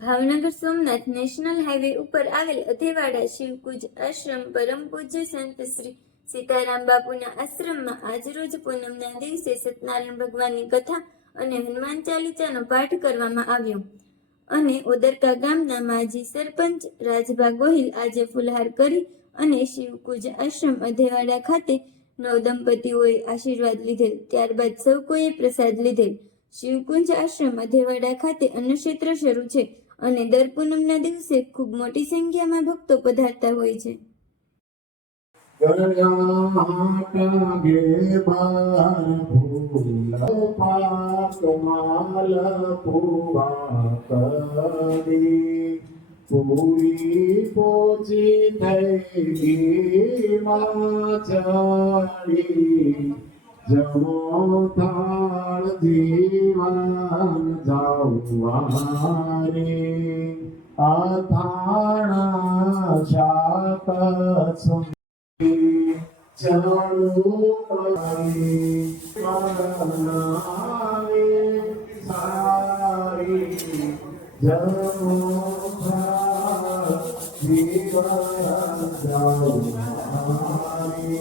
Bhavnagar Somnath national highway ઉપર આવેલ અધેવાડા શિવકુંજ આશ્રમ પરમ પૂજ્ય સંત શ્રી સીતારામ બાપુના આશ્રમમાં આજરોજ પૂનમના દિવસે સત્યનારાયણ ભગવાનની કથા અને હનુમાન ચાલીસાનો પાઠ કરવામાં આવ્યો અને ઓદરકા ગામના માજી સરપંચ રાજભા ગોહિલ આજે ફુલહાર કરી અને શિવકુંજ આશ્રમ અધેવાડા ખાતે નવદંપતિઓએ આશીર્વાદ લીધેલ. ત્યારબાદ સૌ કોઈએ પ્રસાદ લીધેલ. શિવકુંજ આશ્રમ અધેવાડા ખાતે અન્નક્ષેત્ર શરૂ છે અને દર પૂનમના દિવસે ખૂબ મોટી સંખ્યામાં ભક્તો પધારતા હોય છે. પૂરી પોચી થઈ માચડી જમો થાળ જીવન જાવવારે અથાણા શાક સુંદી ચાલુ કરી બનાવે સારી જમો જીવન જાવવારે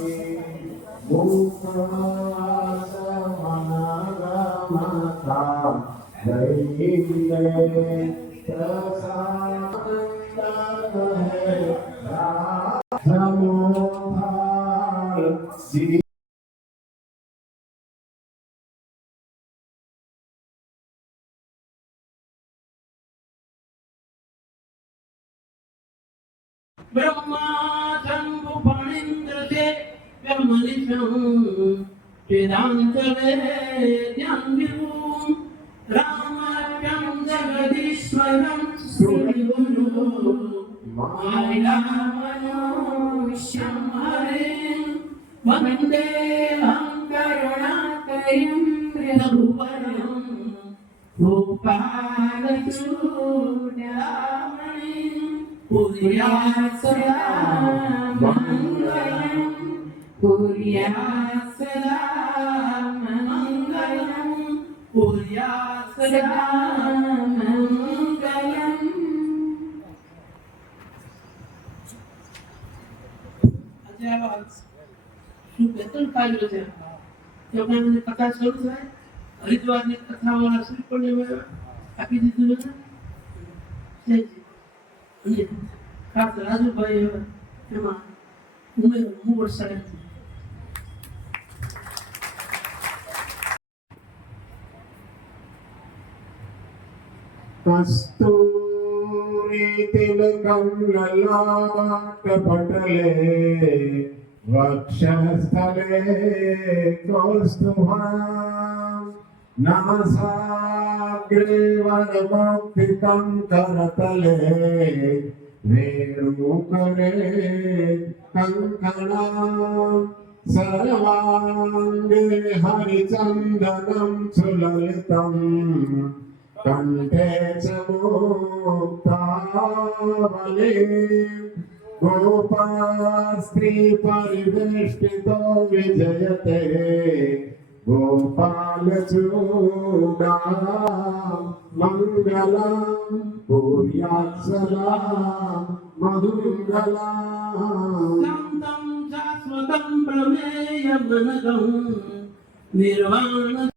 ब्रह्मा शंभु फणीन्द्र से ब्रह्मनिशं वेदांतरे ध्यानविभूं रामाख्यं जगदीश्वरं सुरगुरु मायामनुष्यं हरिं वन्दे करुणाकरं रघुवरं गोपालचूडामणिं पुर्यात् सदा मङ्गलम् पुर्यात् सदा मङ्गलम् पुर्यात् सदा मङ्गलम्. આજે આ શું બેતન કાર્ય છે તો મને કથા શરૂ થાય હરિદ્વારની કથાવાળા શ્રી પણ આપી દીધું છે ખાસ રાજુભાઈ એમાં ઉમેર સાહેબ કસ્તૂરી તિલકમ લલાટ પટલે વક્ષસ્થલે કૌસ્તુભા નાસાગ્રે વનમૌક્તિકં કરતલે વેણુકરે કંકણા સર્વાંગે હરિચંદનમ સુલલિતમ કંઠે ચ મુક્તાવલે ગોપા સ્ત્રી પરિવેષ્ટિતો વિજયતે ગોપાલ ચૂડા મંગલમ ભૂયાત્ સદા મંગલમ શાંતમ શાશ્વતમ પ્રમેય મનગમ નિર્વાણ